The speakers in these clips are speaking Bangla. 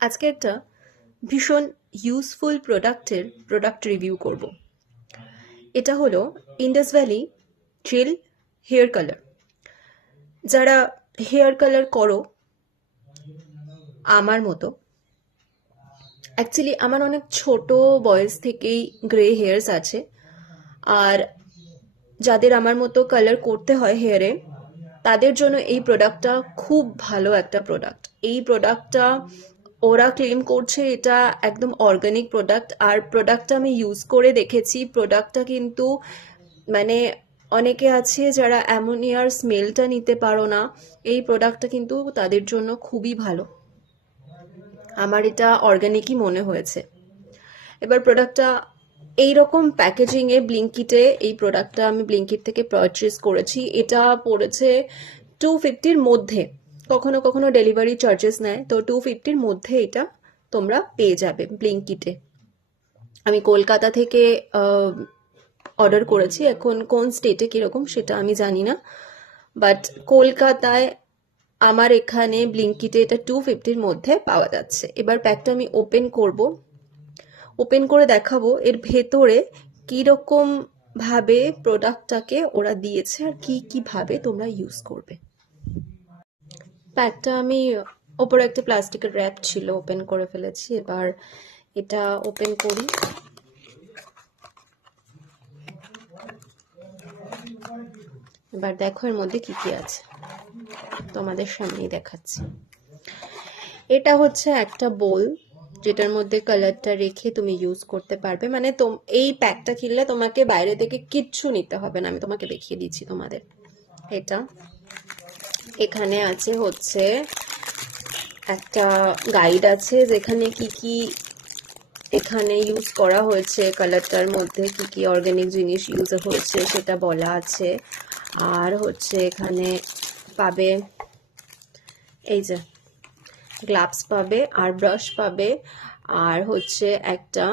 আজকে একটা ভীষণ ইউজফুল প্রোডাক্ট রিভিউ করব। এটা হলো Indus Valley gel hair colour. যারা হেয়ার কালার করো আমার মতো, অ্যাকচুয়ালি আমার অনেক ছোট বয়স থেকেই গ্রে হেয়ার্স আছে, আর যাদের আমার মতো কালার করতে হয় হেয়ারে, তাদের জন্য এই প্রোডাক্টটা খুব ভালো একটা প্রোডাক্ট। এই প্রোডাক্টটা ওরা ক্লেম করছে এটা একদম অর্গানিক প্রোডাক্ট, আর প্রোডাক্টটা আমি ইউজ করে দেখেছি। প্রোডাক্টটা কিন্তু মানে অনেকে আছে যারা অ্যামোনিয়ার স্মেলটা নিতে পারো না, এই প্রোডাক্টটা কিন্তু তাদের জন্য খুবই ভালো। আমার এটা অর্গানিকই মনে হয়েছে। এবার প্রোডাক্টটা এইরকম প্যাকেজিংয়ে ব্লিঙ্কিটে, এই প্রোডাক্টটা আমি ব্লিঙ্কিট থেকে পারচেস করেছি। এটা পড়েছে 250-র মধ্যে, কখনো কখনো ডেলিভারি চার্জেস নেয়, তো 250-র মধ্যে এটা তোমরা পেয়ে যাবে ব্লিঙ্কিটে। আমি কলকাতা থেকে অর্ডার করেছি, এখন কোন স্টেটে কীরকম সেটা আমি জানি না, বাট কলকাতায় আমার এখানে ব্লিঙ্কিটে এটা 250-র মধ্যে পাওয়া যাচ্ছে। এবার প্যাকটা আমি ওপেন করে দেখাবো এর ভেতরে কীরকম ভাবে প্রোডাক্টটাকে ওরা দিয়েছে আর কি ভাবে তোমরা ইউজ করবে। প্যাকটা আমি ওপরে একটা প্লাস্টিকের র্যাপ ছিল, ওপেন করে ফেলেছি। এবার এটা ওপেন করি। এবার দেখো এর মধ্যে কি আছে, তোমাদের সামনেই দেখাচ্ছি। এটা হচ্ছে একটা বোল, যেটার মধ্যে কালারটা রেখে তুমি ইউজ করতে পারবে। মানে এই প্যাকটা কিনলে তোমাকে বাইরে থেকে কিচ্ছু নিতে হবে না। আমি তোমাকে দেখিয়ে দিচ্ছি তোমাদের। এটা এখানে আছে হচ্ছে একটা গাইড আছে, যেখানে কি এখানে ইউজ করা হয়েছে, কালারটার মধ্যে কি অর্গানিক জিনিস ইউজ হয়েছে সেটা বলা আছে। আর হচ্ছে এখানে পাবে এই যে গ্লাভস পাবে, আর ব্রাশ পাবে, আর হচ্ছে একটা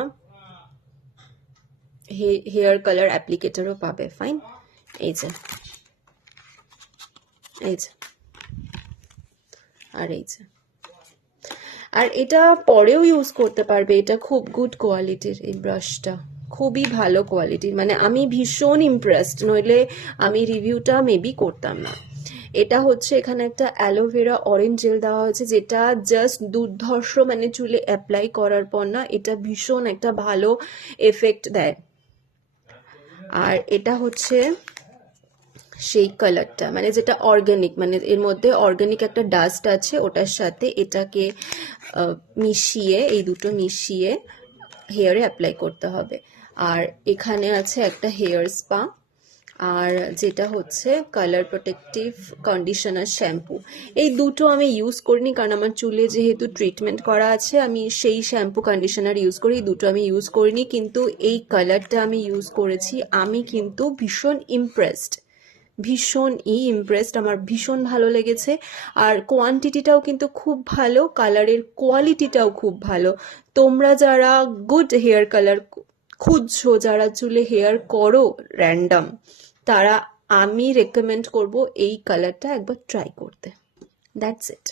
হেয়ার কালার অ্যাপ্লিকেটরও পাবে। ফাইন, এই যে আর আর এটা পরেও ইউজ করতে পারবে। এটা খুব গুড কোয়ালিটির, এই ব্রাশটা খুবই ভালো কোয়ালিটির। মানে আমি ভীষণ ইমপ্রেসড, নইলে আমি রিভিউটা মেবি করতাম না। এটা হচ্ছে এখানে একটা অ্যালোভেরা অরেঞ্জ জেল দেওয়া হয়েছে, যেটা জাস্ট দুর্ধর্ষ, মানে চুলে অ্যাপ্লাই করার পর না এটা ভীষণ একটা ভালো এফেক্ট দেয়। আর এটা হচ্ছে সেই কালারটা, মানে যেটা অর্গানিক, মানে এর মধ্যে অর্গানিক একটা ডাস্ট আছে, ওটার সাথে এটাকে মিশিয়ে, এই দুটো মিশিয়ে হেয়ারে অ্যাপ্লাই করতে হবে। আর এখানে আছে একটা হেয়ার স্পা, আর যেটা হচ্ছে কালার প্রোটেক্টিভ কন্ডিশনার শ্যাম্পু। এই দুটো আমি ইউজ করিনি, কারণ আমার চুলে যেহেতু ট্রিটমেন্ট করা আছে, আমি সেই শ্যাম্পু কন্ডিশনার ইউজ করি। এই দুটো আমি ইউজ করিনি, কিন্তু এই কালারটা আমি ইউজ করেছি। আমি কিন্তু ভীষণ ইমপ্রেসড, আমার ভীষণ ভালো লেগেছে। আর কোয়ান্টিটিটাও কিন্তু খুব ভালো, কালারের কোয়ালিটিটাও খুব ভালো। তোমরা যারা গুড হেয়ার কালার খুঁজছো, যারা চুলে হেয়ার করো র্যান্ডম, তারা আমি রেকমেন্ড করব এই কালারটা একবার ট্রাই করতে। That's it.